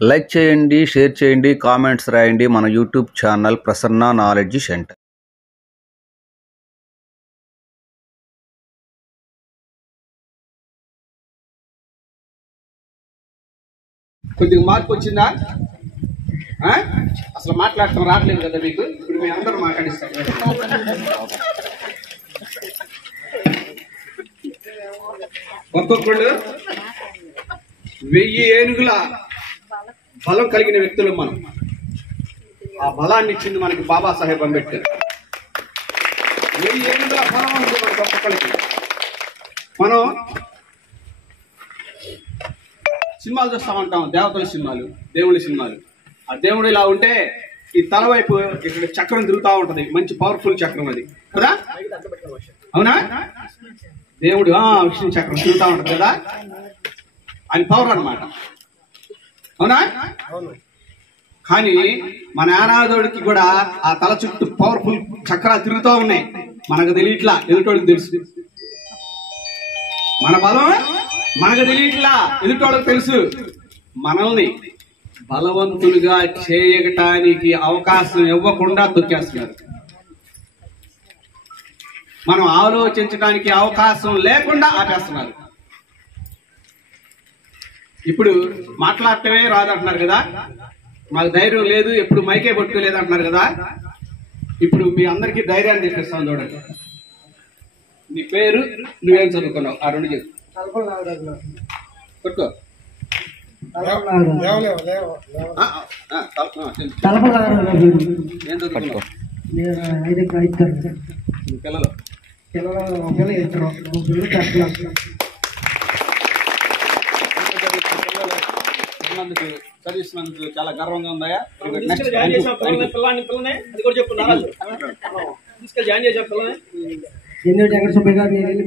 Like చేయండి, share చేయండి, comments రాయండి. మన YouTube channel Prasanna knowledge centre. కొద్దిగా మార్పు వచ్చిందా? అసలు మాట్లాడటం రావట్లేదు కదా మీకు. ఇప్పుడు మీ అందరూ మాట్లాడిస్తారు. ఒక్కొక్కళ్ళు 1000 ఏనుగుల బలం కలిగిన వ్యక్తులు మనం. ఆ బలాన్ని ఇచ్చింది మనకి బాబాసాహెబ్ అంబేద్కర్. 1000 ఏనుగుల బలం ఉంది మనకి ఒక్కొక్కరికి. మనం సినిమాలు చూస్తూ ఉంటాం, దేవతల సినిమాలు, దేవుడి సినిమాలు. ఆ దేవుడు ఇలా ఉంటే ఈ తల వైపు ఇక్కడ చక్రం తిరుగుతూ ఉంటది, మంచి పవర్ఫుల్ చక్రం అది కదా, అవునా? దేవుడు విష్ణు చక్రం తిరుగుతూ ఉంటది కదా, ఆయన పవర్ అన్నమాట, అవునా? కానీ మన ఆనాథుడికి కూడా ఆ తల చుట్టూ పవర్ఫుల్ చక్రాలు తిరుగుతూ ఉన్నాయి, మనకు తెలియట్లా, ఎదుటోడికి తెలుసు. మన బలం మనకు తెలియట్లా, ఎదుటోళ్ళకి తెలుసు. మనల్ని బలవంతులుగా చేయటానికి అవకాశం ఇవ్వకుండా తొక్కేస్తున్నారు. మనం ఆలోచించడానికి అవకాశం లేకుండా ఆపేస్తున్నారు. ఇప్పుడు మాట్లాడటమే రాదంటున్నారు కదా, మాకు ధైర్యం లేదు, ఎప్పుడు మైకే పట్టుకోలేదు అంటున్నారు కదా. ఇప్పుడు మీ అందరికీ ధైర్యాన్ని తెప్పిస్తాను. చూడండి, నీ పేరు, నువ్వేం చదువుకున్నావు, ఆ రెండు చెప్పు. కొట్టుకో. ఏం చదువుకున్నావు? పిల్లలు చదివిస్తున్నందుకు చాలా గర్వంగా ఉందా?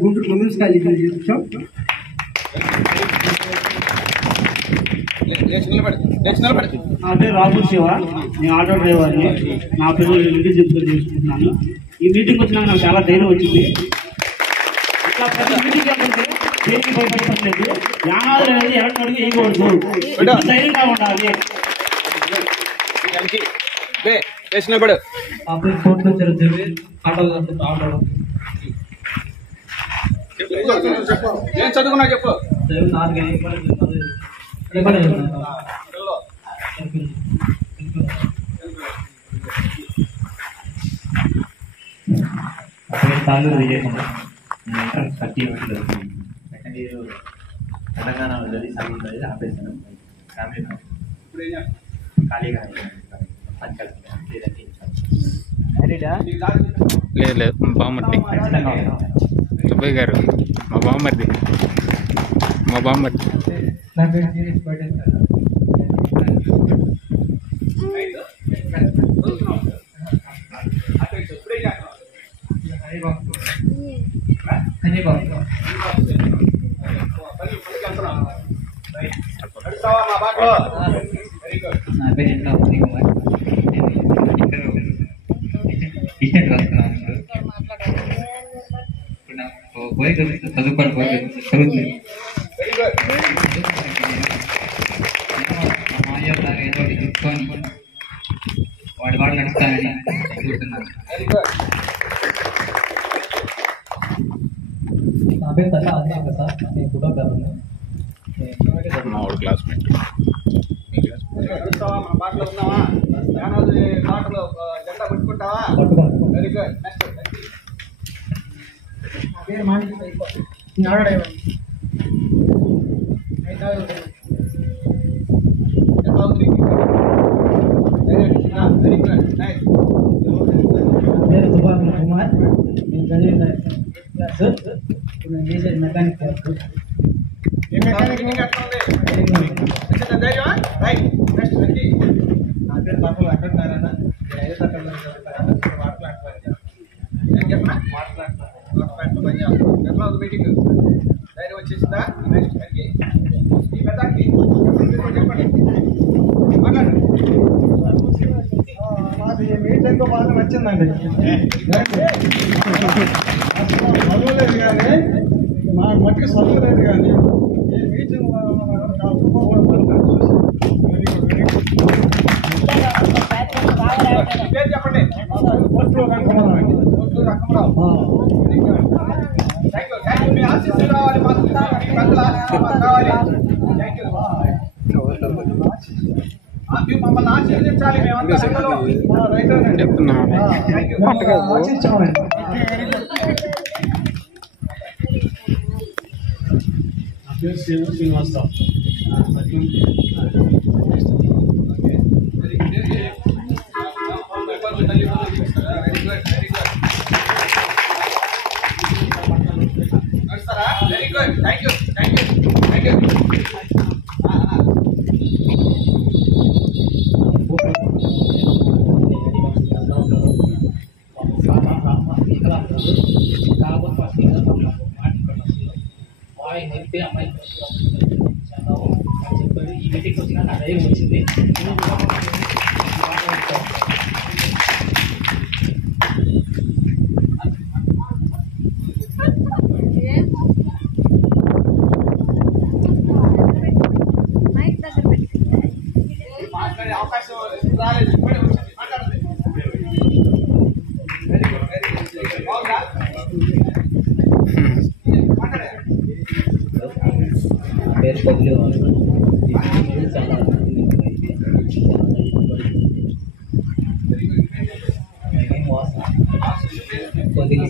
గుంటూరు మున్సిపాలిటీ నా పేరు రాహుల్ శివ, నేను ఆటో డ్రైవర్ని. నా పేరు ఇంగ్లీష్ చెప్పుకొని చేసుకుంటున్నాను. ఈ మీటింగ్ వచ్చినాక నాకు చాలా ధైర్యం వచ్చింది. ఇట్లా ప్రతి మీటింగ్ ఏంటంటే దేనికి భయపడలేదు, యానాదులు అనేది ఎవరికి అడిగి వేయకూడదు, ధైర్యంగా ఉండాలి. నా పేరు కోర్టులో జరుగుతుంది, ఆటో ఏం చదువుకున్నా చెప్పు. తాలూరు విజయకుమార్, సెకండ్ ఇయర్ తెలంగాణలో చదివి సాగింది, ఆపేసాను. ఫ్యామిలీ ఖాళీగా లేదు మా బామ్మర్ది సుబ్బయ్య గారు, మా బామ్మర్ది. నా పేరు ఎంత ఉంది కుమార్, డిస్టెంట్ వస్తున్నాను. ఇప్పుడు నాకు పోయి చదువుకోవాలి, చదువుతుంది. మా మాయ ఏదో ఒకటి చూసుకొని వాడు నడుస్తానని చూస్తున్నాను. నా పేరు తల్లా అన్నాక సార్, నేను ఫోటోగ్రాఫర్. మా వాడు క్లాస్మేట్. జెండా పెట్టుకుంటావా? Very good. కుమార్, నేను చదివిన క్లాస్ నేను చేసేది మెకానిక్ వర్క్. నా పేరు తప్పలు అంటున్నారన్న, నేను 5వ తరగతిలో చదువుతాను. ఎట్లా ఉంది మీటింగ్? ధైర్యం వచ్చేసిందా? నెక్స్ట్ ఈ పెద్దకి చెప్పండి, మాట్లాడండి. మాకు ఈ మీటింగ్ బాగా నచ్చిందండి. చదవలేదు కానీ మాకు మట్టుకు చదవలేదు కానీ ఈ మీటింగ్ చాలా ఉపయోగపడుతుంది. Very good. పేరు చెప్పండి. కొట్లూరు రకమరావు. Thank you. మీ ఆశీస్సులు కావాలి మాకు, మీ పెద్దల ఆశీస్సులు మాకు కావాలి. Thank you. మీరు మమ్మల్ని ఆశీర్వదించాలి. మేమంతా Srinivasarao. Very good. Thank you. Thank you. Thank you. ఈ మీటింగ్ వచ్చిన నా ధైర్యం వచ్చింది. మాట్లాడే అవకాశం రాలేదు. ఇప్పుడే వచ్చింది. మాట్లాడండి. Very good. Very good. బాగుందా? మాట్లాడే. పేరు కొద్దిగా చాలా కొద్దిగా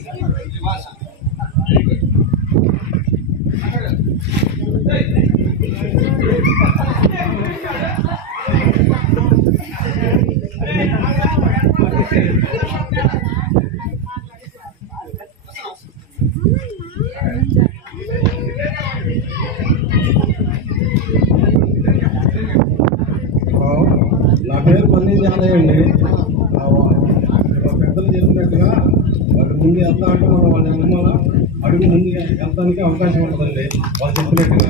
నా పేరు మన్నీ జానయ్య అండి. పెద్దలు చెప్పినట్టుగా వాటి ముందు వెళ్తా అంటే మనం వాళ్ళ నిర్మాణ అడుగు ముందు వెళ్తానికి అవకాశం ఉంటుందండి వాళ్ళు చెప్పినట్టుగా.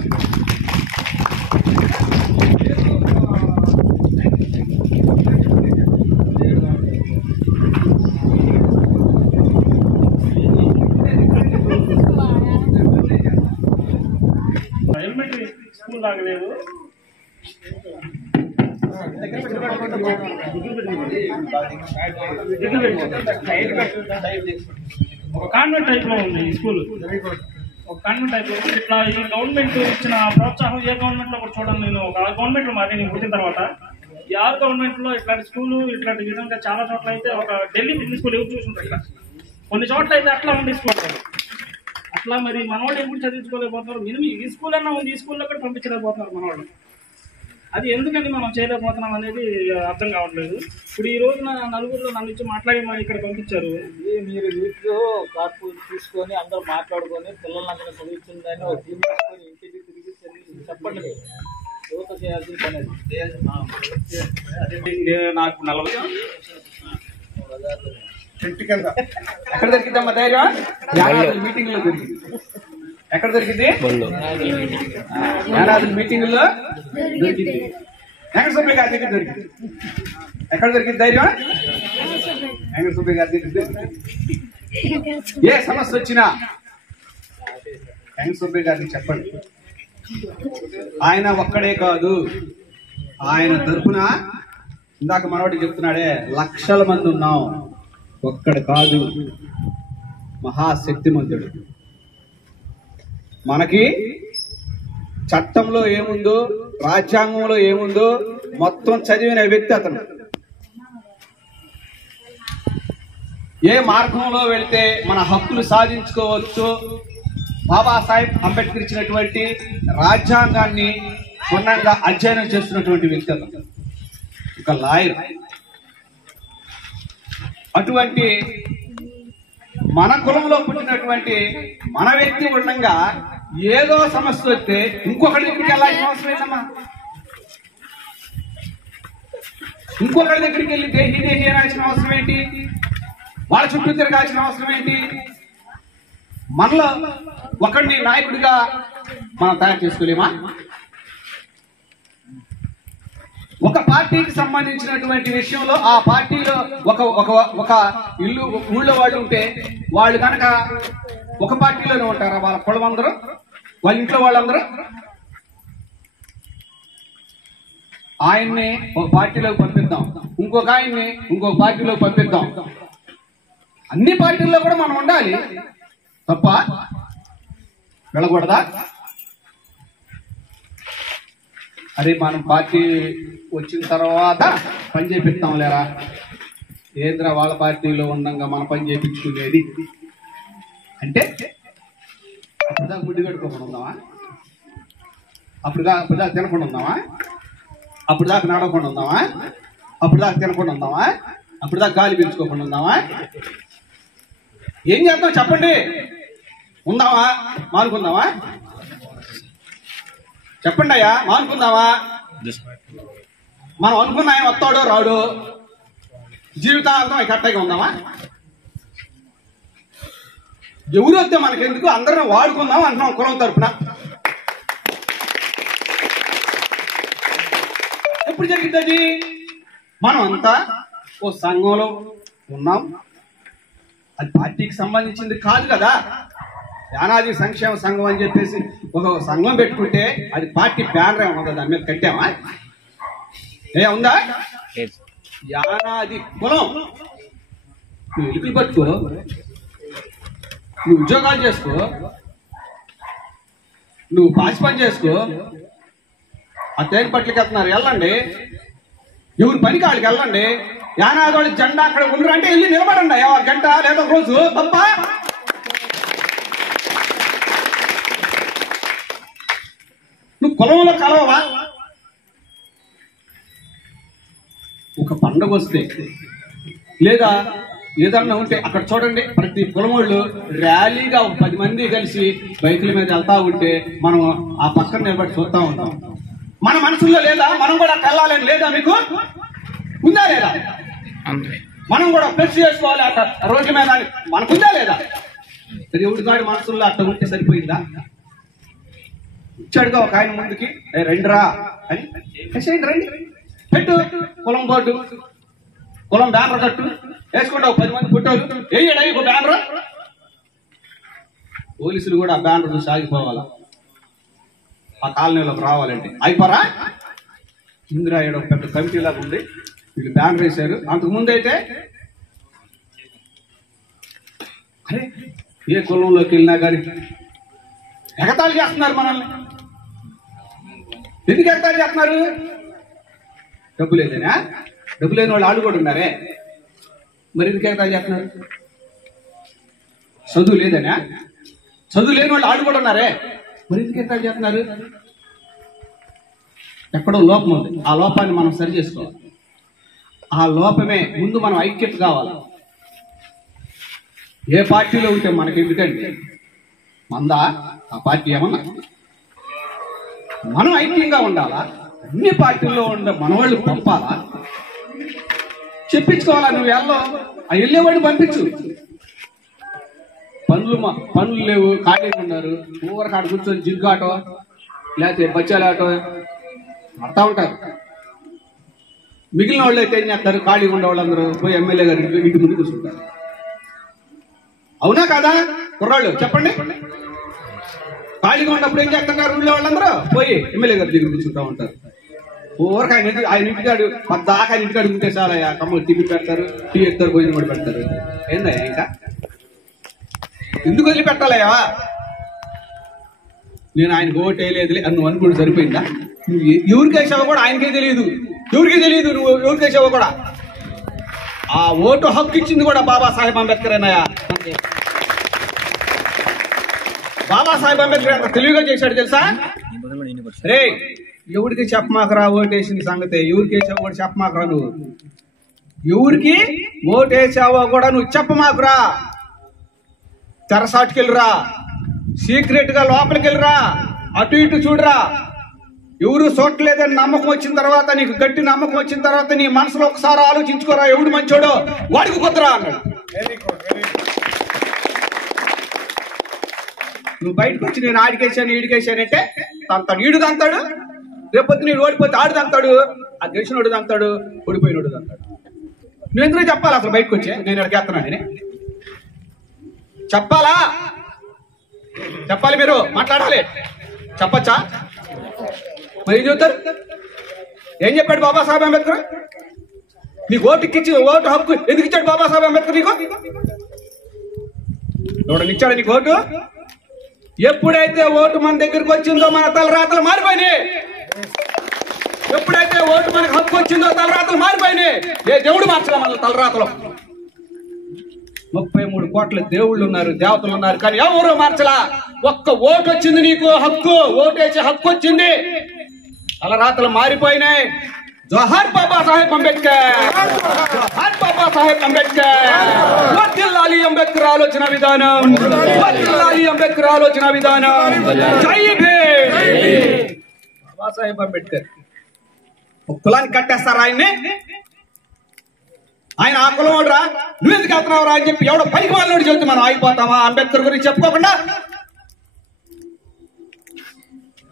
ఎలిమెంటరీ స్కూల్ లాగా లేదు. ఒక కాన్వెంట్ టైప్ లో ఉంది ఈ స్కూల్. ఒక కాన్వెంట్ టైప్ లో ఇట్లా ఈ గవర్నమెంట్ ఇచ్చిన ప్రోత్సాహం ఏ గవర్నమెంట్ లో కూడా చూడండి. నేను ఒక 6 గవర్నమెంట్ లో మాది నేను పుట్టిన తర్వాత ఈ 6 గవర్నమెంట్ లో ఇట్లాంటి స్కూల్ ఇట్లాంటి విధంగా చాలా చోట్ల అయితే ఒక ఢిల్లీ బిజినెస్ స్కూల్ ఎవరు చూసుంటారు. ఇట్లా కొన్ని చోట్ల అయితే అట్లా ఉంది స్కూల్. అట్లా మరి మనవాళ్ళు ఎప్పుడు చదివించుకోలేకపోతున్నారు. మినిమం ఈ స్కూల్ అన్నా ఉంది, ఈ స్కూల్లో కూడా పంపించలేకపోతున్నారు మనవాళ్ళు. అది ఎందుకని మనం చేయలేకపోతున్నాం అనేది అర్థం కావట్లేదు. ఇప్పుడు ఈ రోజున నలుగురిలో నన్ను ఇచ్చి మాట్లాడి మరి ఇక్కడ పంపించారు. మీరు వీటిలో కార్పు తీసుకొని అందరూ మాట్లాడుకొని పిల్లలందరూ చదివించిందని ఒక టీం తీసుకొని ఇంటికి తిరిగి చదివి చెప్పండి. యువత చేయాల్సిన పని నాకు 40 ఎక్కడ దొరికిందమ్మా ధైర్యం? మీటింగ్ లో దొరికింది. ఎక్కడ దొరికింది? యానాదుల మీటింగ్ లో దొరికింది. వెంకటసుబ్బయ్య గారి దగ్గర దొరికింది. ఎక్కడ దొరికింది ధైర్యం? వెంకటసుబ్బయ్య గారి దగ్గర దొరికింది. ఏ సమస్య వచ్చినా వెంకటసుబ్బయ్య గారిని చెప్పండి. ఆయన ఒక్కడే కాదు, ఆయన తరపున ఇందాక మనవాడి చెప్తున్నాడే లక్షల మంది ఉన్నాం. ఒక్కడు కాదు, మహాశక్తిమంతుడు. మనకి చట్టంలో ఏముందో రాజ్యాంగంలో ఏముందో మొత్తం చదివిన వ్యక్తి అతను. ఏ మార్గంలో వెళితే మన హక్కులు సాధించుకోవచ్చు, బాబాసాహెబ్ అంబేద్కర్ ఇచ్చినటువంటి రాజ్యాంగాన్ని క్షుణ్ణంగా అధ్యయనం చేస్తున్నటువంటి వ్యక్తి అతను. ఒక లాయర్. అటువంటి మన కులంలో పుట్టినటువంటి మన వ్యక్తి ఉండగా ఏదో సమస్య వస్తే ఇంకొకరి దగ్గరికి వెళ్ళాల్సిన అవసరం ఏంటమ్మా? ఇంకొకరి దగ్గరికి వెళ్ళి దేహి అనాల్సిన అవసరం ఏంటి? వాళ్ళ చుట్టూ తిరగాల్సిన అవసరం ఏంటి? మనలో ఒకరిని నాయకుడిగా మనం తయారు చేసుకోలేమా? ఒక పార్టీకి సంబంధించినటువంటి విషయంలో ఆ పార్టీలో ఒక ఒక ఒక ఇల్లు ఊళ్ళో వాళ్ళు ఉంటే వాళ్ళు కనుక ఒక పార్టీలోనే ఉంటారా? వాళ్ళ కులం అందరూ, వాళ్ళ ఇంట్లో వాళ్ళందరూ ఆయన్ని ఒక పార్టీలోకి పంపిద్దాం, ఇంకొక ఆయన్ని ఇంకొక పార్టీలోకి పంపిద్దాం. అన్ని పార్టీల్లో కూడా మనం ఉండాలి తప్ప వెళ్ళకూడదా? అరే మనం పార్టీ వచ్చిన తర్వాత పని చేపిస్తాం లేరా, ఏంద్ర వాళ్ళ పార్టీలో ఉండగా మన పని చేయించుకునేది అంటే అప్పుడుదాకా గుడ్డి కట్టుకోకుండా ఉందామా? అప్పుడుదాకా తినకుండా ఉందామా? అప్పుడుదాకా నడవకుండా ఉందామా? అప్పుడుదాకా తినకుండా ఉందామా? అప్పుడుదాకా గాలి పీల్చుకోకుండా ఉందామా? ఏం చేద్దాం చెప్పండి? ఉందామా? మానుకుందామా? చెప్పండి అయ్యా, మానుకుందామా? మనం అనుకున్న ఆయన వస్తాడో రాడు, జీవితాంతం కట్టగా ఉందామా? ఎవరు వస్తే మనకెందుకు, అందరం వాడుకుందాం అంటున్నాం కులం తరపున. ఎప్పుడు జరిగింది? మనం అంతా ఓ సంఘంలో ఉన్నాం, అది పార్టీకి సంబంధించింది కాదు కదా. యానాది సంక్షేమ సంఘం అని చెప్పేసి ఒక సంఘం పెట్టుకుంటే అది పార్టీ బ్యానర్ ఏమన్నా దాని మీద కట్టామా? ఉందా? యానాది కులం. నువ్వు ఇలుకలు పట్టుకో, నువ్వు ఉద్యోగాలు చేసుకో, నువ్వు పాసి పని చేసుకో. ఆ తేని పట్లకి వెళ్తున్నారు, వెళ్ళండి. ఎవరి పని కాళ్ళకి వెళ్ళండి. యానాదోళ్ళ జెండా అక్కడ ఉండరంటే వెళ్ళి నిలబడండి ఒక గంట లేదా ఒక రోజు. తప్ప నువ్వు కులంలో కలవవా? ఒక పండుగ వస్తే లేదా ఏదన్నా ఉంటే అక్కడ చూడండి, ప్రతి కులం వాళ్ళు ర్యాలీగా 10 మంది కలిసి బైకుల మీద వెళ్తా ఉంటే మనం ఆ పక్కన నిలబడి చూస్తూ ఉంటాం. మన మనసుల్లో లేదా మనం కూడా వెళ్ళాలని లేదా? మీకు ఉందా లేదా? మనం కూడా ఫ్లెక్స్ చేసుకోవాలి అక్కడ రోడ్ల మీద, మనకుందా లేదా? ఎవడి గాడి మనసుల్లో అట్లా ఉంటే సరిపోయిందా? ఇచ్చాడుగా ఒక ఆయన ముందుకి, రండిరా అని వేసేయండి, రండి, పెట్టు కులం బోర్డు, కులం బ్యానర్ కట్టు, వేసుకుంటా 10 మంది పుట్టారు, వేయడా ఒక బ్యానర్. పోలీసులు కూడా ఆ బ్యానర్ చూసి ఆగిపోవాలా, ఆ కాలనీలోకి రావాలంటే అయిపోరా? ఇందిరా ఏడో పెద్ద కమిటీ లాగా ఉంది, వీళ్ళు బ్యానర్ వేశారు. అంతకుముందు అయితే అరే ఏ కులంలోకి వెళ్ళినా కానీ ఎగతాళి చేస్తున్నారు మనల్ని. ఎందుకు ఎగతాళి చేస్తున్నారు? డబ్బు లేదనా? డబ్బు లేని వాళ్ళు ఆడు కూడా ఉన్నారే, మరి ఎందుకు ఎగతాళి చేస్తున్నారు? చదువు లేదనా? చదువు లేని వాళ్ళు ఆడు కూడా ఉన్నారే, మరి ఎందుకు ఎగతాళి చేస్తున్నారు? ఎక్కడో లోపం ఉంది, ఆ లోపాన్ని మనం సరి చేసుకోవాలి. ఆ లోపమే ముందు మనం ఐక్యత కావాలి. ఏ పార్టీలో ఉంటే మనకి ఎందుకండి, మందా ఆ పార్టీ ఏమన్నా? మనం ఐక్యంగా ఉండాలా? అన్ని పార్టీల్లో ఉండే మనవాళ్ళు పంపాలా? చెప్పించుకోవాలా? నువ్వు వెళ్ళేవాడిని పంపించు. పనులు లేవు, ఖాళీగా ఉన్నారు, ఊరకాడ కూర్చొని జిగ్గాటో లేకపోతే బచ్చాలాటో ఆడుతూ ఉంటారు. మిగిలిన వాళ్ళు అయితే ఏం చేస్తారు? ఖాళీగా ఉండే వాళ్ళందరూ పోయి ఎమ్మెల్యే గారి ఇంటి ముందు కూర్చుంటారు. అవునా కాదా కుర్రాళ్ళు? చెప్పండి. ఖాళీగా ఉన్నప్పుడు ఏం చేస్తున్నారు? ఊళ్ళో వాళ్ళందరూ పోయి ఎమ్మెల్యే గారి దగ్గర కూర్చుంటా ఉంటారు. ఊరక ఆయన ఇంటికాడు పద్దాకా ఆయన ఇంటికాడు ఉంటే చాలా కమ్మలు టిఫిన్ పెడతారు, టీ ఎత్తారు, భోజనం కూడా పెడతారు. ఏందయ్యా ఇంకా ఎందుకు వదిలిపెట్టాలయ్యా? నేను ఆయనకు ఓటు వేయలేదులే అని నువ్వు అనుకుంటే సరిపోయిందా? నువ్వు ఎవరికి వేసావో కూడా ఆయనకే తెలియదు, ఎవరికి తెలియదు నువ్వు ఎవరికి వేసావో కూడా. ఆ ఓటు హక్కు ఇచ్చింది కూడా బాబాసాహెబ్ అంబేద్కర్ అన్నయ్య. బాబాసాహెబ్ అంబేద్కర్ అంత తెలివిగా చేశాడు తెలుసా? రే ఎవరికి చెప్పమాకరా ఓటేసిన సంగతి, ఎవరికి వేసావో కూడా చెప్పమాకరా. నువ్వు ఎవరికి ఓటేసావో కూడా నువ్వు చెప్పమాకురా. తెరసాటుకి వెళ్ళిరా, సీక్రెట్ గా లోపలికి వెళ్ళిరా, అటు ఇటు చూడరా. ఎవరు చూడలేదని నమ్మకం వచ్చిన తర్వాత, నీకు గట్టి నమ్మకం వచ్చిన తర్వాత నీ మనసులో ఒకసారి ఆలోచించుకోరా, ఎవడు మంచోడో వాడికి కుదరా అన్నాడు. నువ్వు బయటకు వచ్చి నేను ఆడికేసాను ఈడికేసానంటే తంతాడు, ఈడు తంతాడు. రేపొద్దు నేను ఓడిపోతే ఆడు తంతాడు, ఆ గెలిచినోడు తంతాడు, ఓడిపోయినోడు తంతాడు. నువ్వు ఎందుకు చెప్పాలి అసలు? బయటకు వచ్చే నేను అడిగేస్తున్నాను, చెప్పాలా? చెప్పాలి, మీరు మాట్లాడాలి. చెప్పచ్చా? మరి ఏం చెబుతారు? ఏం చెప్పాడు బాబాసాహెబ్ అంబేద్కర్? నీకు ఓటు హక్కు ఎందుకు ఇచ్చాడు బాబాసాహెబ్ అంబేద్కర్? నీకు ఎవడనిచ్చాడు నీకు ఓటు? ఎప్పుడైతే ఓటు మన దగ్గరికి వచ్చిందో మన తలరాతలు మారిపోయినాయి. ఎప్పుడైతే ఓటు మనకు హక్కు వచ్చిందో తలరాతలు మారిపోయినాయి. ఏ దేవుడు మార్చలే మన తలరాతలు. 33 కోట్ల దేవుళ్ళు ఉన్నారు, దేవతలు ఉన్నారు, కానీ ఎవరు మార్చలా. ఒక్క ఓటు వచ్చింది నీకు, హక్కు, ఓటు వేసే హక్కు వచ్చింది, తలరాతలు మారిపోయినాయి. జోహార్ బాబాసాహెబ్ అంబేద్కర్, జోహార్ బాబాసాహెబ్ అంబేద్కర్. వర్ధిల్లాలి అంబేద్కర్ ఆలోచన విధానం, వర్ధిల్లాలి అంబేద్కర్ ఆలోచన విధానం. జై భీమ్. బాబాసాహెబ్ అంబేద్కర్ ఒక కులాన్ని కట్టేస్తారా ఆయన్ని? ఆయన ఆ కులం వాడురా, నువ్వెందుకు వెళ్తున్నావురా అని చెప్పి ఎవడో పైకి వాళ్ళోడు చెబితే మనం ఆగిపోతామా? అంబేద్కర్ గురించి చెప్పుకోకుండా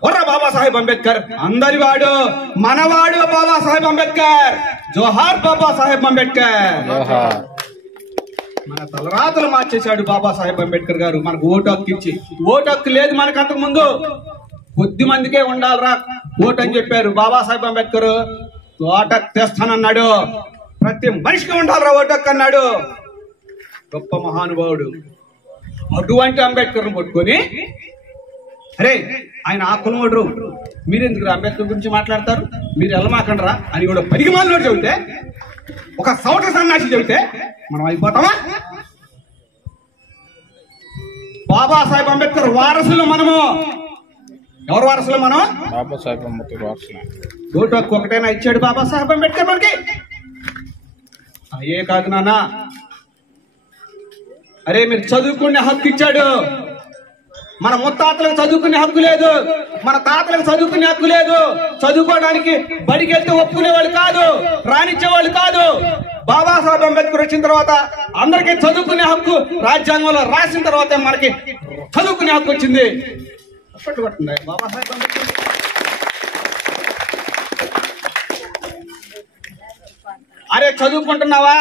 వర్రా బాబాసాహెబ్ అంబేద్కర్ అందరి వాడు, మనవాడు బాబాసాహెబ్ అంబేద్కర్. జోహార్ బాబాసాహెబ్ అంబేద్కర్. మన తలరాతలు మార్చేశాడు బాబాసాహెబ్ అంబేద్కర్ గారు మనకు ఓటు హక్కు ఇచ్చి. ఓటు హక్కు లేదు మనకు అంతకు ముందు, కొద్ది మందికే ఉండాలరా ఓటు అని చెప్పారు. బాబాసాహెబ్ అంబేద్కర్ ఓటు హక్కు తెస్తానన్నాడు, ప్రతి మనిషికి ఉండాలరా ఓటు హక్కు అన్నాడు. గొప్ప మహానుభావుడు. అటువంటి అంబేద్కర్ పట్టుకొని అరే ఆయన ఆ కులమోడు, మీరెందుకు అంబేద్కర్ గురించి మాట్లాడతారు, మీరు వెళ్ళమాకండ్రా అని కూడా పరిగమాలను చెబితే, ఒక సౌట సన్నాసి చెబితే మనం అయిపోతామా? బాబాసాహెబ్ అంబేద్కర్ వారసులు మనము. ఎవరు వారసులు మనం? బాబాసాహెబ్ అంబేద్కర్ వారసులు. ఓటు హక్కు ఒకటైనా ఇచ్చాడు బాబాసాహెబ్ అంబేద్కర్ మనకి? అయ్యే కాదు నాన్న, అరే మీరు చదువుకునే హక్కు ఇచ్చాడు. మన ముత్తాతలకు చదువుకునే హక్కు లేదు, మన తాతలకు చదువుకునే హక్కు లేదు. చదువుకోవడానికి బడికి వెళ్తే ఒప్పుకునేవాళ్ళు కాదు, రానిచ్చేవాళ్ళు కాదు. బాబాసాహెబ్ అంబేద్కర్ వచ్చిన తర్వాత అందరికీ చదువుకునే హక్కు రాజ్యాంగంలో రాసిన తర్వాత మనకి చదువుకునే హక్కు వచ్చింది. అప్పట్లో పడుతుంది బాబాసాహెబ్ అంబేద్కర్. అరే చదువుకుంటున్నావా,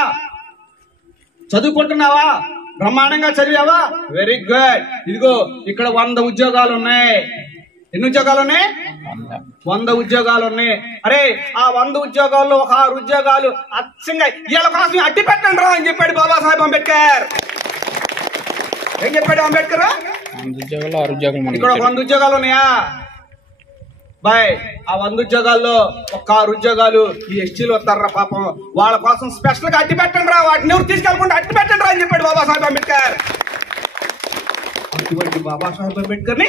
బ్రహ్మాండంగా చదివావా? Very good. ఇదిగో ఇక్కడ 100 ఉద్యోగాలు ఉన్నాయి. ఎన్ని ఉద్యోగాలు ఉన్నాయి? 100 ఉద్యోగాలు ఉన్నాయి. అరే ఆ 100 ఉద్యోగాల్లో ఒక 6 ఉద్యోగాలు అచ్చంగా వీళ్ళ కోసం అట్టి పెట్టండి రా అని చెప్పాడు బాబాసాహెబ్ అంబేద్కర్. ఏం చెప్పాడు అంబేద్కర్? 100 ఉద్యోగాలు 6 ఉద్యోగాలు. ఇక్కడ 100 ఉద్యోగాలు ఉన్నాయా బాయ్? ఆ 100 ఉద్యోగాల్లో ఒక 6 ఉద్యోగాలు ఈ ఎస్టీలు వస్తారా పాపం, వాళ్ళ కోసం స్పెషల్ గా అట్టి పెట్టండి రా, వాటిని ఎవరు తీసుకెళ్ళకుండా అట్టి పెట్టండి రా అని చెప్పాడు బాబాసాహెబ్ అంబేద్కర్. అటువంటి బాబాసాహెబ్ అంబేద్కర్ ని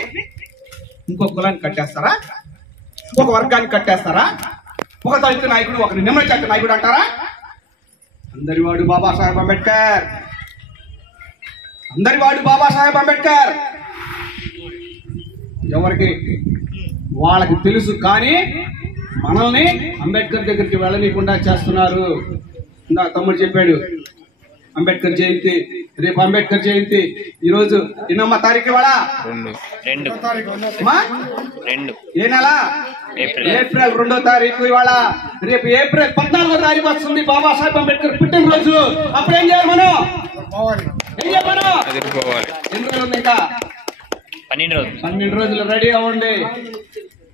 ఇంకో కులాన్ని కట్టేస్తారా, ఒక వర్గాన్ని కట్టేస్తారా? ఒక దళిత నాయకుడు, ఒక నిమ్మ చెట్టు నాయకుడు అంటారా? అందరివాడు బాబాసాహెబ్ అంబేద్కర్, అందరివాడు బాబాసాహెబ్ అంబేద్కర్. ఎవరికి వాళ్ళకి తెలుసు, కానీ మనల్ని అంబేద్కర్ దగ్గరికి వెళ్ళనీయకుండా చేస్తున్నారు. ఇందా తమ్ముడు చెప్పాడు అంబేద్కర్ జయంతి, రేపు అంబేద్కర్ జయంతి. ఈరోజు ఎన్నమ్మ తారీఖు ఇవాళ? 2. ఏ నెల? ఏప్రిల్ 2వ తారీఖు ఇవాళ. రేపు ఏప్రిల్ 14వ తారీఖు వస్తుంది బాబాసాహెబ్ అంబేద్కర్ పుట్టినరోజు. అప్పుడు ఏం చేయాలి మనం? ఏం చేయాలి మనం? ఎన్ని రోజులు ఉంది ఇంకా? 12 రోజులు రెడీ అవ్వండి.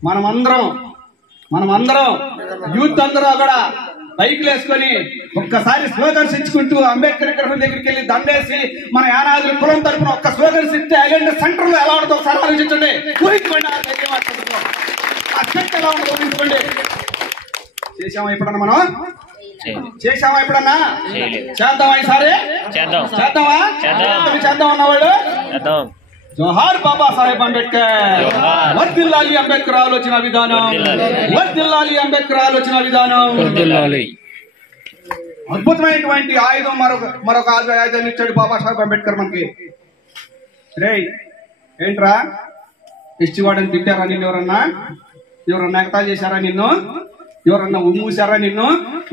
మనమందరం యూత్ అందరూ కూడా బైక్లు వేసుకొని ఒక్కసారి స్లోగన్స్ ఇచ్చుకుంటూ అంబేద్కర్ విగ్రహం దగ్గరికి వెళ్ళి దండేసి మన యానాదుల కులం తరఫున ఒక్క స్లోగన్స్ ఇస్తే ఐలాండ్ సెంటర్ లో ఎలా ఉంటుందో ఒకసారి ఆలోచించండి, ఊహించుకోండి. ఆ శక్తి ఎలా ఉంటుందో ఊహించుకోండి. చేసామా ఎప్పుడన్నా మనం? చేసామా ఎప్పుడన్నా? చేద్దామా ఈసారి? చేద్దామా? చేద్దాం అన్నవాళ్ళు జోహార్ బాబాసాహెబ్ అంబేద్కర్. వర్ధిల్లాలి అంబేద్కర్ ఆలోచన విధానం, వర్ధిల్లాలి అంబేద్కర్ ఆలోచన విధానం. అద్భుతమైనటువంటి ఆయుధం మరొక ఆయుధాన్ని ఇచ్చాడు బాబాసాహెబ్ అంబేద్కర్ మనకి. రే ఏంట్రా ఎస్టీ వాడని తిట్టారా నిన్ను? ఎవరన్నా ఎగతాళి చేశారా నిన్ను? ఎవరన్నా ఉమ్మూసారా నిన్ను?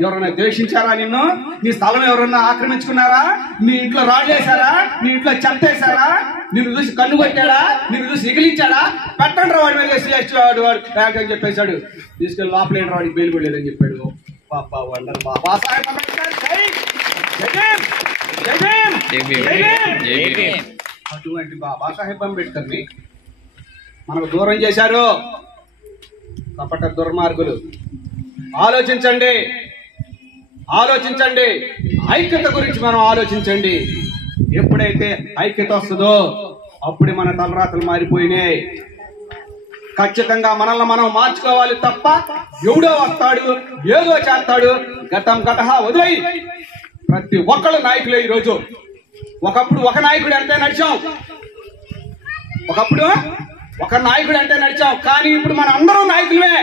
ఎవరన్నా ద్వేషించారా నిన్ను? నీ స్థలం ఎవరన్నా ఆక్రమించుకున్నారా? నీ ఇంట్లో రాళ్ళేశారా? నీ ఇంట్లో చెత్తేశారా? నిన్ను చూసి కన్ను కొట్టాడా? నిన్ను చూసి ఎగిలించాడా? పెట్టండి రా వాడి మీద వాడు అని చెప్పేశాడు. తీసుకెళ్ళి లోపలేడు, వాడికి బెయిల్ పడలేదని చెప్పాడు. బాబాసాహెబ్ అంబేద్కర్ అటువంటి బాబాసాహెబ్ అంబేద్కర్ ని మనకు దూరం చేశారు కపట దుర్మార్గులు. ఆలోచించండి, ఆలోచించండి. ఐక్యత గురించి మనం ఆలోచించండి. ఎప్పుడైతే ఐక్యత వస్తుందో అప్పుడే మన తలరాతలు మారిపోయినాయి. ఖచ్చితంగా మనల్ని మనం మార్చుకోవాలి తప్ప ఎవడో వస్తాడు ఏదో చేస్తాడు గతం గతహ వదిలేయి. ప్రతి ఒక్కళ్ళు నాయకులే ఈరోజు. ఒకప్పుడు ఒక నాయకుడు అంటే నడిచాం, ఒకప్పుడు ఒక నాయకుడు అంటే నడిచాం. కానీ ఇప్పుడు మన అందరూ నాయకులే.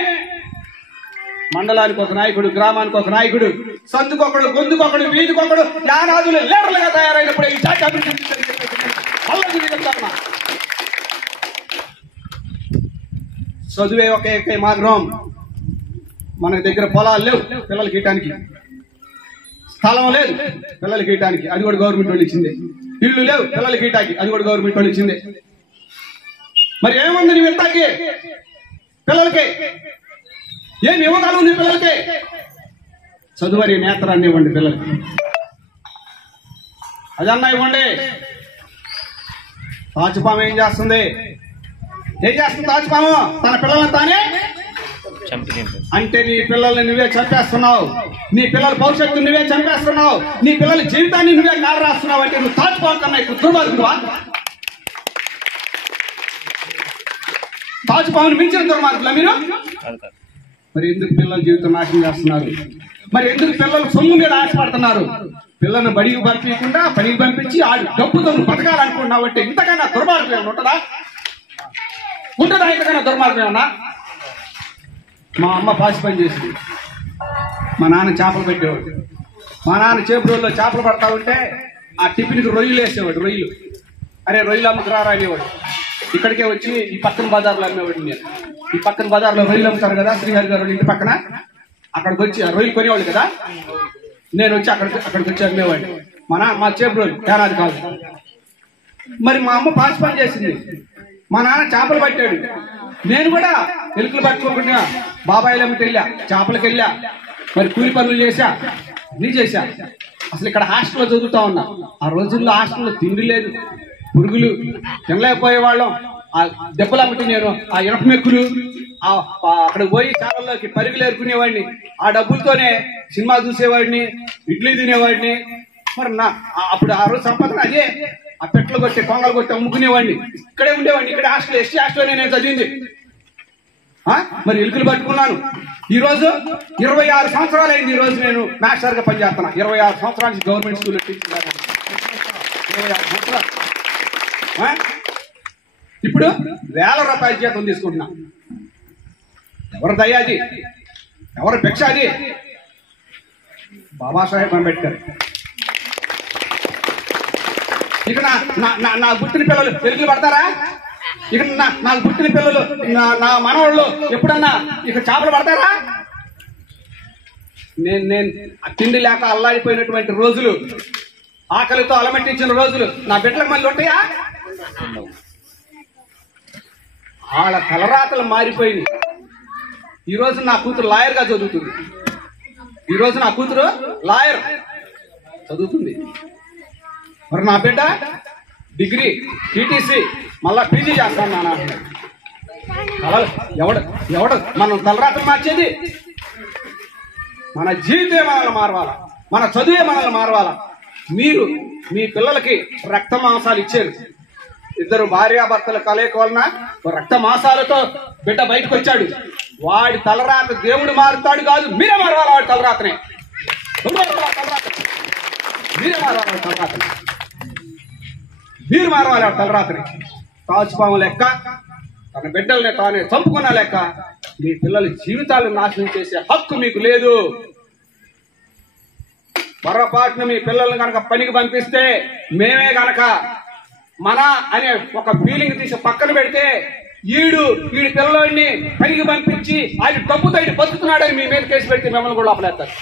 మండలానికి ఒక నాయకుడు, గ్రామానికి ఒక నాయకుడు, సందుకొకడు, గొంతుకొకడు, వీధికొకడు, యానాదులు లీడర్లుగా తయారైనప్పుడు ఈ జాతి అభివృద్ధి చెప్తాను. చదువే ఒక ఏకై మార్గం. మన దగ్గర పొలాలు లేవు పిల్లలకి ఇయటానికి, స్థలం లేదు పిల్లలకి ఇయటానికి, అది కూడా గవర్నమెంట్ వాళ్ళు ఇచ్చింది. ఇల్లు లేవు పిల్లలకి ఇయటానికి, అది కూడా గవర్నమెంట్ వాళ్ళు ఇచ్చింది. మరి ఏముంది నువ్వు ఇంతకి పిల్లలకి? ఏమి ఇవ్వగలవు నీ పిల్లలకి? చదువరి నేత్రాన్ని ఇవ్వండి పిల్లలకి, అదన్నా ఇవ్వండి. తాచుపాము ఏం చేస్తుంది? తాచుపాము తన పిల్లలను తానే అంటే నీ పిల్లల్ని నువ్వే చంపేస్తున్నావు, నీ పిల్లల భవిష్యత్తు నువ్వే చంపేస్తున్నావు, నీ పిల్లల జీవితాన్ని నువ్వే కారు రాస్తున్నావు. అంటే నువ్వు తాచుపాము కన్నా ఇప్పుడు దుర్మార్గుడువా? తాచుపాముని మించిన దుర్మార్గులా మీరు? మరి ఎందుకు పిల్లల జీవితం నాశనం చేస్తున్నారు? మరి ఎందుకు పిల్లలు సొమ్ము మీద ఆశపడుతున్నారు? పిల్లలను బడికి పంపించకుండా పనికి పంపించి ఆ డబ్బుతో నువ్వు బతకాలనుకుంటున్నావు అంటే ఇంతకన్నా దుర్మార్గం ఏమన్నా ఉంటుందా? ఉంటుందా ఇంతకన్నా దుర్మార్గం ఏమన్నా? మా అమ్మ పాసి పని చేసింది, మా నాన్న చేపలు పెట్టేవాడు. మా నాన్న చేపల్లో చేపలు పడతా ఉంటే ఆ టిఫిన్కి రొయ్యలు వేసేవాడు. రొయ్యలు, అరే రొయ్యలు అమ్ముకురారా అనేవాడు. ఇక్కడికే వచ్చి ఈ పక్కన బజార్లో అమ్మేవాడు. నేను ఈ పక్కన బజార్లో రొయ్యలు అమ్ముతారు కదా, శ్రీహరి గారు ఇంటి పక్కన, అక్కడికి వచ్చి ఆ రొయ్యలు కొనేవాళ్ళు కదా, నేను వచ్చి అక్కడికి వచ్చి అమ్మేవాడిని. మా చేప రోజులు ఏనాది కాదు. మరి మా అమ్మ పాసి పని చేసింది, మా నాన్న చేపలు పట్టాడు. నేను కూడా ఎలుకలు పట్టుకోకుండా బాబాయిలు అమ్మటి వెళ్ళా, చేపలకి వెళ్ళా, మరి కూలి పనులు చేశా, అన్నీ చేశా. అసలు ఇక్కడ హాస్టల్లో చదువుతా ఉన్నా. ఆ రోజుల్లో హాస్టల్లో తిండి లేదు, పురుగులు తినలేకపోయేవాళ్ళం. ఆ దెబ్బలు అమ్మటి నేను ఆ ఇనప మెక్కులు అక్కడికి పోయి చాలల్లోకి పరుగులు ఏరుకునేవాడిని. ఆ డబ్బులతోనే సినిమా చూసేవాడిని, ఇడ్లీ తినేవాడిని. మరి అప్పుడు ఆ రోజు సంపాదన అదే. ఆ పెట్లు కొట్టి కొంగలు కొట్టి అమ్ముకునేవాడిని. ఇక్కడే ఉండేవాడిని, ఇక్కడ హాస్టల్ ఎస్టీ హాస్టల్లోనే నేను చదివింది. మరి ఎలుకలు పట్టుకున్నాను. ఈ రోజు 26 సంవత్సరాలు అయింది. ఈ రోజు నేను మాస్టర్ గా పనిచేస్తున్నా. 26 సంవత్సరాల నుంచి గవర్నమెంట్ స్కూల్లో టీచర్. 26 సంవత్సరాలు. ఇప్పుడు వేల రూపాయల జీతం తీసుకుంటున్నా. ఎవరు దయాది, ఎవరు భిక్ష? అది బాబాసాహెబ్ అంబేద్కర్. ఇక నా పుట్టిన పిల్లలు ఎలుకలు పడతారా? ఇక నాకు పుట్టిన పిల్లలు నా మనవాళ్ళు ఎప్పుడన్నా ఇక చేపలు పడతారా? నేను తిండి లేక అల్లాడిపోయినటువంటి రోజులు, ఆకలితో అలమట్టించిన రోజులు నా బిడ్డలకు మళ్ళీ ఉంటాయా? వాళ్ళ తలరాతలు మారిపోయింది. ఈ రోజు నా కూతురు లాయర్ గా చదువుతుంది. ఈ రోజు నా కూతురు లాయర్ చదువుతుంది. మరి నా బిడ్డ డిగ్రీ టీటీసీ మళ్ళా పీజీ చేస్తాను నాన్న. ఎవడు మనం తలరాతలు మార్చేది? మన జీవితమే మనల్ని మారవాలా, మన చదువే మనల్ని మారవాలా. మీరు మీ పిల్లలకి రక్త మాంసాలు ఇచ్చారు. ఇద్దరు భార్యాభర్తల కలయిక వలన రక్త మాంసాలతో బిడ్డ బయటకు వచ్చాడు. వాడి తలరాత దేవుడు మారుతాడు కాదు, మీరే మారవాలి వాడి తలరాతనే. మీరే మారవాలి వాడి తలరాతని, మీరు మారవాలి వాడి తలరాతని. తాచుపాము లెక్క తన బిడ్డల్ని తానే చంపుకున్న లెక్క మీ పిల్లల జీవితాలను నాశనం చేసే హక్కు మీకు లేదు. పొరపాటున మీ పిల్లల్ని కనుక పనికి పంపిస్తే మేమే గనక మన అనే ఒక ఫీలింగ్ తీసి పక్కన పెడితే వీడి పిల్లల్ని పనికి పంపించి ఆయన డబ్బుతో ఆయన బతుకుతున్నాడని మీ మీద కేసు పెడితే మిమ్మల్ని కూడా లోపలేస్తారు.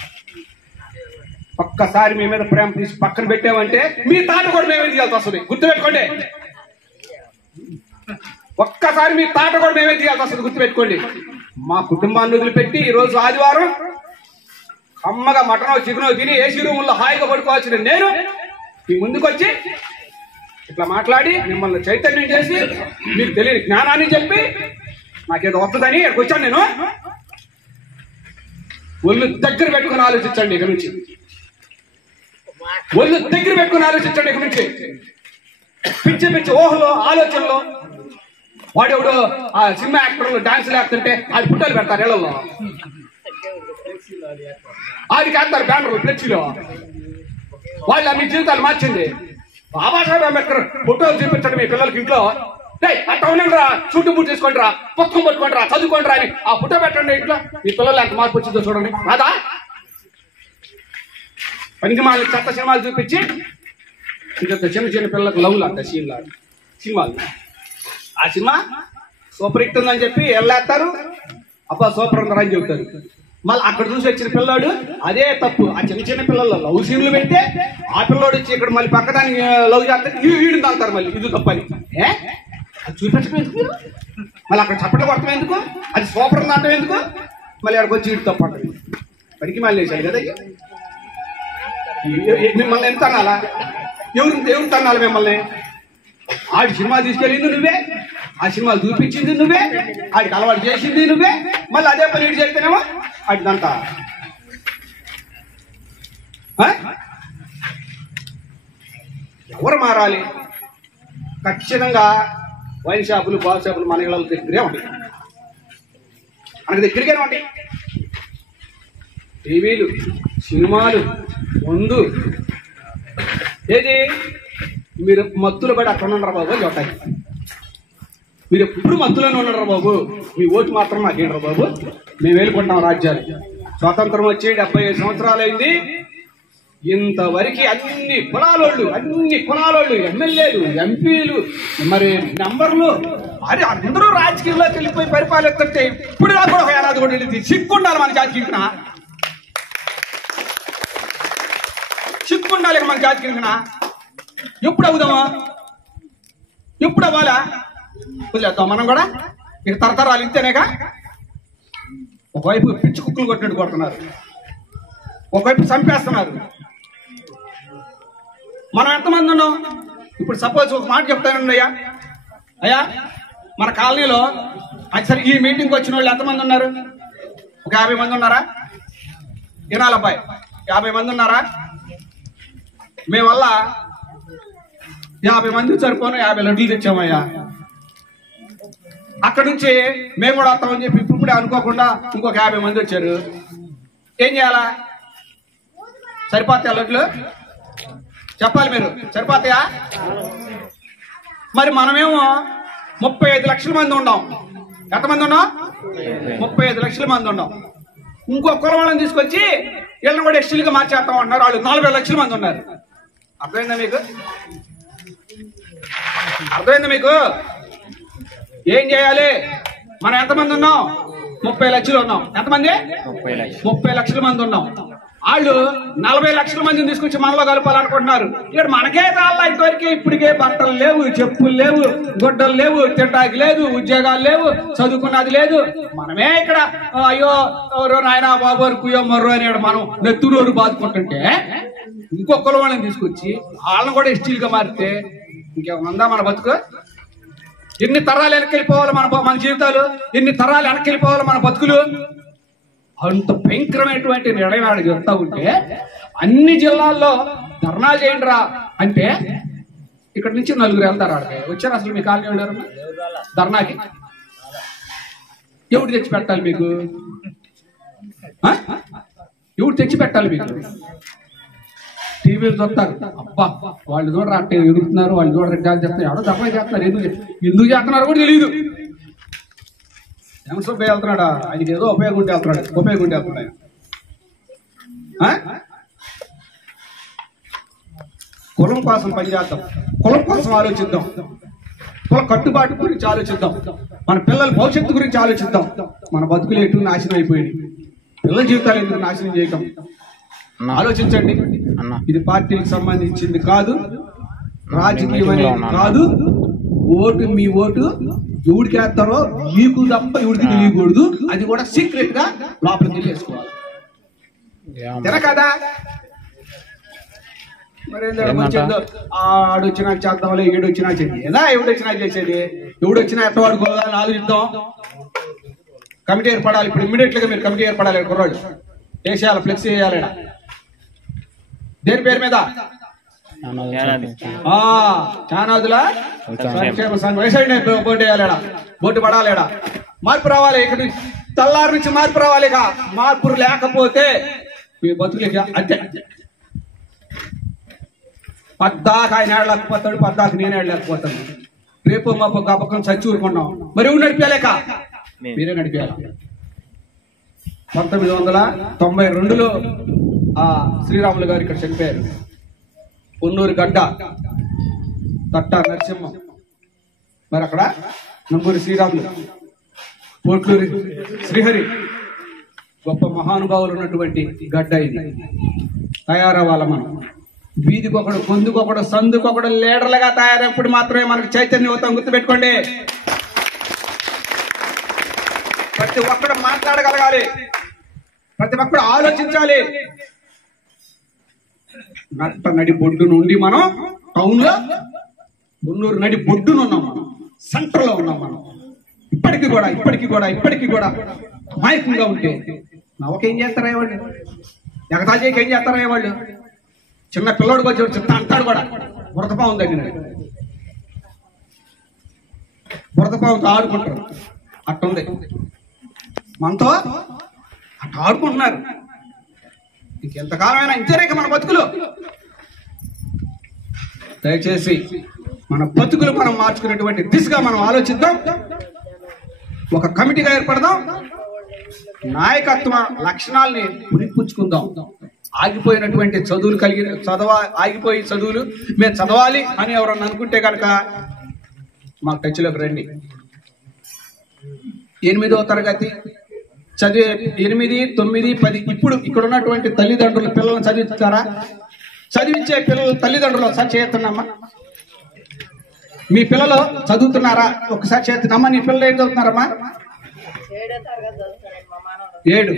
ఒక్కసారి మీ మీద ప్రేమ తీసి పక్కన పెట్టామంటే మీ తాట కూడా మేమే తీయాల్సి వస్తుంది. గుర్తుపెట్టుకోండి. ఒక్కసారి మీ తాట కూడా మేమే తీయాల్సి వస్తుంది. గుర్తుపెట్టుకోండి. మా కుటుంబాన్ని వదిలిపెట్టి ఈ రోజు ఆదివారం అమ్మగా మటనో చికెనో తిని ఏసీ రూముల్లో హాయిగా పడుకోవాల్సిన నేను మీ ముందుకు వచ్చి ఇట్లా మాట్లాడి మిమ్మల్ని చైతన్యం చేసి మీకు తెలియని జ్ఞానాన్ని చెప్పి నాకేదో వస్తుందని ఇక్కడికి వచ్చాను నేను. ఒళ్ళు దగ్గర పెట్టుకుని ఆలోచించండి ఇక నుంచి. ఒళ్ళు దగ్గర పెట్టుకుని ఆలోచించండి ఇక నుంచి. పిచ్చి పిచ్చి ఊహలో ఆలోచనలో వాడెవడు ఆ సినిమా యాక్టర్లు డాన్స్ లేకుంటే అది పుట్టలు పెడతారు ఇళ్లలో, ఆడికి వేస్తారు బ్యానర్లు ఫ్లెక్సీలో. వాళ్ళు మీ జీవితాలు మార్చింది. బాబాసాహెబ్ అంబేద్కర్ ఫోటోలు చూపించండి మీ పిల్లలకి ఇంట్లో. అట్లా ఉండండి రా, చుట్టూ పూర్తి చేసుకోండి రా, పుస్తకం పట్టుకోండి రా, చదువుకోండి రా అని ఆ ఫోటో పెట్టండి ఇంట్లో. మీ పిల్లలు ఎంత మార్పు వచ్చిందో చూడండి. రాదా? పనికి మాలి చెత్త సినిమాలు చూపించి ఇంకా చిన్న చిన్న పిల్లలకు లవ్లు అంట సినిమాలు. ఆ సినిమా సూపర్ హిట్ ఉందని చెప్పి వెళ్ళేస్తారు. అబ్బా సూపర్ ఉందని చెబుతారు. మళ్ళీ అక్కడ చూసి వచ్చిన పిల్లాడు అదే తప్పు. ఆ చిన్న చిన్న పిల్లలు లవ్ సీన్లు పెడితే ఆ పిల్లోడు వచ్చి ఇక్కడ మళ్ళీ పక్కదాన్ని లవ్ చేస్తారు, వీడిని తాగుతారు మళ్ళీ. ఇది తప్పని అది చూపించడం ఎందుకు? మళ్ళీ అక్కడ చప్పట్లు కొట్టడం ఎందుకు? అది సూపర్ నాటం ఎందుకు? మళ్ళీ అక్కడికి వచ్చి వీడి తప్పు అంటారు. పనికి మళ్ళీ వేసాడు కదా. మిమ్మల్ని ఎంత అనాలా? ఎవరు తన్నాలి మిమ్మల్ని? ఆడి సినిమా తీసుకెళ్ళింది నువ్వే, ఆ సినిమాలు చూపించింది నువ్వే, ఆడికి అలవాటు చేసింది నువ్వే. మళ్ళీ అదే పని ఇటు చేస్తేనేమో ఆడిదంతా. ఎవరు మారాలి? ఖచ్చితంగా వైన్ షాపులు, బాల్ షాపులు మన ఇళ్ళ దగ్గరే ఉంటాయి, మనకి దగ్గరగానే ఉంటాయి. టీవీలు, సినిమాలు, ముందు ఏది మీరు మత్తులు పడి అక్కడ ఉండరు బాబు అని చెప్తాయి. మీరు ఎప్పుడు మత్తులోనే ఉండరు బాబు, మీ ఓటు మాత్రం మాకేంటారు బాబు, మేము వెళ్ళుకుంటాం రాజ్యాలు. స్వాతంత్రం వచ్చి 75 సంవత్సరాలు అయింది. ఇంతవరకు అన్ని కులాలోళ్ళు ఎమ్మెల్యేలు, ఎంపీలు, మరి నంబర్లు, అది అందరూ రాజకీయాల్లోకి వెళ్ళిపోయి పరిపాలిస్తుంటే ఇప్పుడు కూడా ఒక ఏడాది కూడా వెళ్ళి సిగ్గుండాలి మన జాతికి. సిగ్గుండాలి మన జాతికి. ఎప్పుడు అవుదామా? ఎప్పుడు అవ్వాలా? వదిలేద్దాం మనం కూడా. ఇక తరతరాలు ఇంతేనేగా. ఒకవైపు పిచ్చి కుక్కలు కొట్టినట్టు కొడుతున్నారు, ఒకవైపు చంపేస్తున్నారు. మనం ఎంతమంది ఉన్నాం? ఇప్పుడు సపోజ్ ఒక మాట చెప్తానండి అయ్యా, మన కాలనీలో అది సరే ఈ మీటింగ్కి వచ్చిన వాళ్ళు ఎంతమంది ఉన్నారు? ఒక 50 మంది ఉన్నారా? వినాలబ్బాయి, 50 మంది ఉన్నారా? మేమల్లా 50 మంది సరిపోను 50 లడ్లు తెచ్చామయ్యా. అక్కడి నుంచి మేము కూడా వస్తామని చెప్పి ఇప్పుడే అనుకోకుండా ఇంకొక 50 మంది వచ్చారు. ఏం చేయాలా? సరిపోతాయా లడ్లు? చెప్పాలి మీరు, సరిపోతాయా? మరి మనమేమో 35 లక్షల మంది ఉన్నాం. ఎంతమంది ఉన్నాం? 35 లక్షల మంది ఉన్నాం. ఇంకో కులవాళ్ళని తీసుకొచ్చి వీళ్ళని కూడా ఎస్టీలుగా మార్చేస్తాం అంటున్నారు. వాళ్ళు 40 లక్షల మంది ఉన్నారు. అర్థమైందా మీకు? అర్థమైందా మీకు? ఏం చేయాలి? మనం ఎంతమంది ఉన్నాం? 30 లక్షలు ఉన్నాం. ఎంతమంది? 30 లక్షల మంది ఉన్నాం. వాళ్ళు 40 లక్షల మందిని తీసుకొచ్చి మనలో కలపాలనుకుంటున్నారు. ఇక్కడ మనకే రాళ్ళ ఇంతవరకు. ఇప్పటికే బట్టలు లేవు, చెప్పులు లేవు, గుడ్డలు లేవు, తింటాకి లేదు, ఉద్యోగాలు లేవు, చదువుకున్నది లేదు. మనమే ఇక్కడ అయ్యో ఎవరో నాయన బాబు కుయ్యో మర్రో అని మనం నెత్తురోరు బాదుకుంటుంటే ఇంకొకరు వాళ్ళని తీసుకొచ్చి వాళ్ళని కూడా ఎస్టీలుగా మారితే ఇంకేమన్నా మన బతుకు? ఎన్ని తరాలు వెనక్కి మన జీవితాలు, ఎన్ని తరాలు వెనక్కి మన బతుకులు. అంత భయంకరమైనటువంటి నిర్ణయం ఆడ చెప్తా ఉంటే అన్ని జిల్లాల్లో ధర్నాలు చేయండి రా అంటే ఇక్కడ నుంచి 4 వెళ్తారు. ఆడికి వచ్చారు. అసలు మీ కాలనీ వెళ్ళారు ధర్నాకి? ఎవరు తెచ్చి పెట్టాలి మీకు? ఎవరు తెచ్చి పెట్టాలి మీకు? టీవీలు చూస్తారు, అబ్బా వాళ్ళు చూడరా అంటే ఎదుగుతున్నారు, వాళ్ళు చూడరు గాలి చేస్తారు, ఎవడో ధర్నా చేస్తున్నారు. ఎందుకు చేస్తున్నారు కూడా తెలియదు. ఎంతసేపు వెళ్తున్నాడా? ఆయనకి ఏదో ఉపయోగం ఉంటే వెళ్తున్నాడు ఆయన. కులం కోసం పనిచేద్దాం, కులం కోసం ఆలోచిద్దాం, కుల కట్టుబాటు గురించి ఆలోచిద్దాం, మన పిల్లల భవిష్యత్తు గురించి ఆలోచిద్దాం. మన బతుకులు ఎటు నాశనం అయిపోయింది, పిల్లల జీవితాలు ఎందుకు నాశనం చేయటం? ఆలోచించండి. ఇది పార్టీలకు సంబంధించింది కాదు, రాజకీయం అనేది కాదు. ఓటు మీ ఓటు ఎవరికి వేస్తారో మీకు తప్ప ఎవరికి తెలియకూడదు. అది కూడా సీక్రెట్ గా లోపలికి వెళ్ళి వేసుకోవాలి. కదా మరి ఆడొచ్చినా చేద్దాంలే, ఏడొచ్చినా చేద్దాం. ఏదా ఎవడొచ్చినా చేసేది? ఎవడొచ్చినా ఎట్ట వాడుకోవాలని ఆలోచిద్దాం. కమిటీ ఏర్పడాలి. ఇప్పుడు ఇమ్మీడియట్ గా మీరు కమిటీ ఏర్పడాలి. కుర్రాళ్ళు వేసేయాలి, ఫ్లెక్సీ వేయాలి. దేని పేరు మీద? చానాదుల సంక్షేమ సంఘం. వేసేయండి, బోర్డు వేయాలి, బోర్డు పడాలి. మార్పు రావాలి. ఇక్కడ తెల్లారి నుంచి మార్పు రావాలి. మార్పు లేకపోతే మీ బతుకులకి అంతే. పద్దాక ఆయన ఏడలేకపోతాడు, పద్దాక నేను ఏడలేకపోతాను. రేపు మా గబకం చచ్చి ఊరుకున్నాం. మరి ఎవరు నడిపేలేక? మీరే నడిపేయాలి. 1992లో శ్రీరాములు గారు ఇక్కడ చనిపోయారు. పొన్నూరు గడ్డ తట్ట నరసింహం, మరి అక్కడ నంబూరి శ్రీరాములు, పోట్లూరి శ్రీహరి, గొప్ప మహానుభావులు ఉన్నటువంటి గడ్డ ఇది. తయారవ్వాలి మనం. వీధికొకడు, గొంతుకొకడు, సందుకొకడు లీడర్లుగా తయారైనప్పుడు మాత్రమే మనకు చైతన్యం అవుతాం. గుర్తుపెట్టుకోండి. ప్రతి ఒక్కడు మాట్లాడగలగాలి, ప్రతి ఒక్కడు ఆలోచించాలి. నట్ట నడి బొడ్డు నుండి మనం టౌన్ లో, మున్నూరు నడి బొడ్డును ఉన్నాం, మనం సెంటర్ లో ఉన్నాం. మనం ఇప్పటికీ కూడా అమాయకంగా ఉంటే నవ్వకేం చేస్తారా వాళ్ళు? ఎగతాళికి ఏం చేస్తారా వాళ్ళు? చిన్న పిల్లోడికి వచ్చి చెప్తా అంటాడు కూడా, బురదపాము దగ్గర బురదపాముతో ఆడుకుంటారు. అట్టుంది మనతో, అట్లా ఆడుకుంటున్నారు. ఇంకెంతకాలమైనా ఇంతేనే మన బతుకులు. దయచేసి మన బతుకులు మనం మార్చుకునేటువంటి దిశగా మనం ఆలోచిద్దాం. ఒక కమిటీగా ఏర్పడదాం. నాయకత్వ లక్షణాలని పుణిపుచ్చుకుందాం. ఆగిపోయినటువంటి చదువులు ఆగిపోయి చదువులు మేము చదవాలి అని ఎవరన్నా అనుకుంటే కనుక మాకు టచ్లోకి రండి. 8వ తరగతి చదివే 8, 9, 10 ఇప్పుడు ఇక్కడ ఉన్నటువంటి తల్లిదండ్రులు పిల్లలను చదివిస్తారా? చదివించే పిల్లలు తల్లిదండ్రులు ఒకసారి చేస్తున్నామ్మా. మీ పిల్లలు చదువుతున్నారా? ఒకసారి చేస్తున్నామ్మా. నీ పిల్లలు ఏం చదువుతున్నారమ్మా? 7,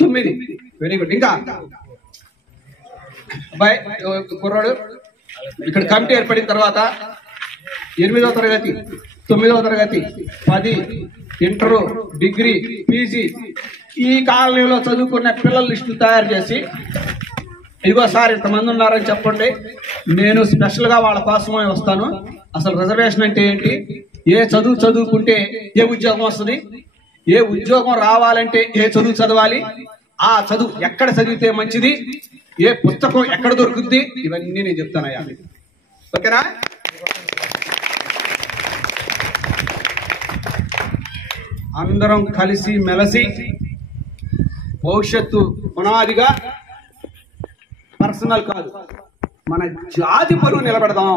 9. Very good. ఇంకా అబ్బాయి కుర్రాడు ఇక్కడ కమిటీ ఏర్పడిన తర్వాత 8వ తరగతి, 9వ తరగతి, 10, ఇంటరు, డిగ్రీ, పీజీ ఈ కాలనీలో చదువుకున్న పిల్లల లిస్టు తయారు చేసి, ఇదిగో సార్ ఇంతమంది ఉన్నారని చెప్పండి, నేను స్పెషల్ గా వాళ్ళ కోసమే వస్తాను. అసలు రిజర్వేషన్ అంటే ఏంటి, ఏ చదువు చదువుకుంటే ఏ ఉద్యోగం వస్తుంది, ఏ ఉద్యోగం రావాలంటే ఏ చదువు చదవాలి, ఆ చదువు ఎక్కడ చదివితే మంచిది, ఏ పుస్తకం ఎక్కడ దొరుకుతుంది, ఇవన్నీ నేను చెప్తానయ్యా. ఓకేనా? అందరం కలిసి మెలసి భవిష్యత్తు పునాదిగా పర్సనల్ కాదు, మన జాతి పరువు నిలబెడదాం.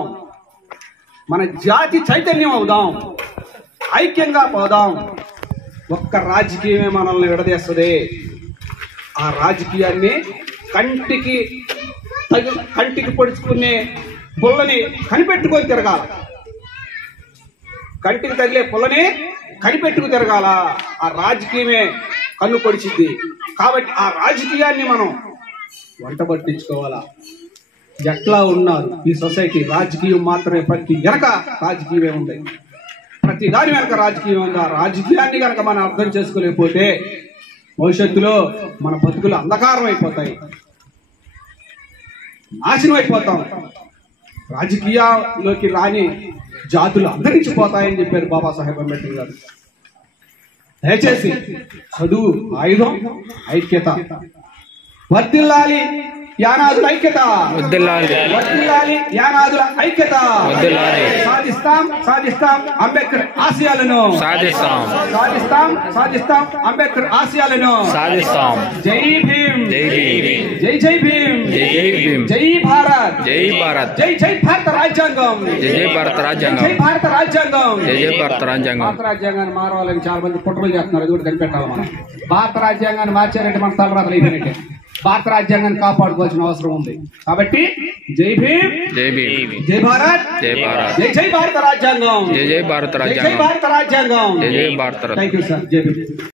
మన జాతి చైతన్యం అవుదాం. ఐక్యంగా పోదాం. ఒక్క రాజకీయమే మనల్ని విడదీస్తుంది. ఆ రాజకీయాన్ని కంటికి పొడుచుకునే పుల్లని కనిపెట్టుకొని తిరగాల. కంటికి తగిలే పుల్లని కనిపెట్టుకు తిరగాల. ఆ రాజకీయమే కన్ను పొడిచింది. కాబట్టి ఆ రాజకీయాన్ని మనం వంట పట్టించుకోవాలా. ఎట్లా ఉన్నారు ఈ సొసైటీ? రాజకీయం మాత్రమే. ప్రతి వెనక రాజకీయమే ఉంది. ప్రతి దాని వెనక రాజకీయం ఉంది. ఆ రాజకీయాన్ని కనుక మనం అర్థం చేసుకోలేకపోతే భవిష్యత్తులో మన బతుకులు అంధకారం అయిపోతాయి, నాశనం అయిపోతాం. రాజకీయాల్లోకి రాని జాతులు అంతరించిపోతాయని చెప్పారు బాబాసాహెబ్ అంబేద్కర్ గారు. దయచేసి చదువు ఆయుధం, ఐక్యత. వర్ధిల్లాలి యానాదుల ఐక్యత, వర్ధిల్లాలి యానాదుల ఐక్యత. సాధిస్తాం అంబేద్కర్ ఆశయాలను, సాధిస్తాం అంబేద్కర్ ఆశయాలను. జై భీమ్, జై భీమ్, జై భారత్, జై భారత రాజ్యాంగం, జై భారత రాజ్యాంగాన్ని మారవాలని చాలా మంది కుట్రలు చేస్తున్నారు. అది కూడా కనిపెట్టాలి మనం. భారత రాజ్యాంగాన్ని మార్చారంటే మన తలరాతలు అయిపోయినట్టే. భారత రాజ్యాంగాన్ని కాపాడుకోవాల్సిన అవసరం ఉంది. కాబట్టి జై భీమ్, జై భారత్, జై భారత రాజ్యాంగం, జై భారత రాజ్యాంగం. Thank you sir. జై భీమ్.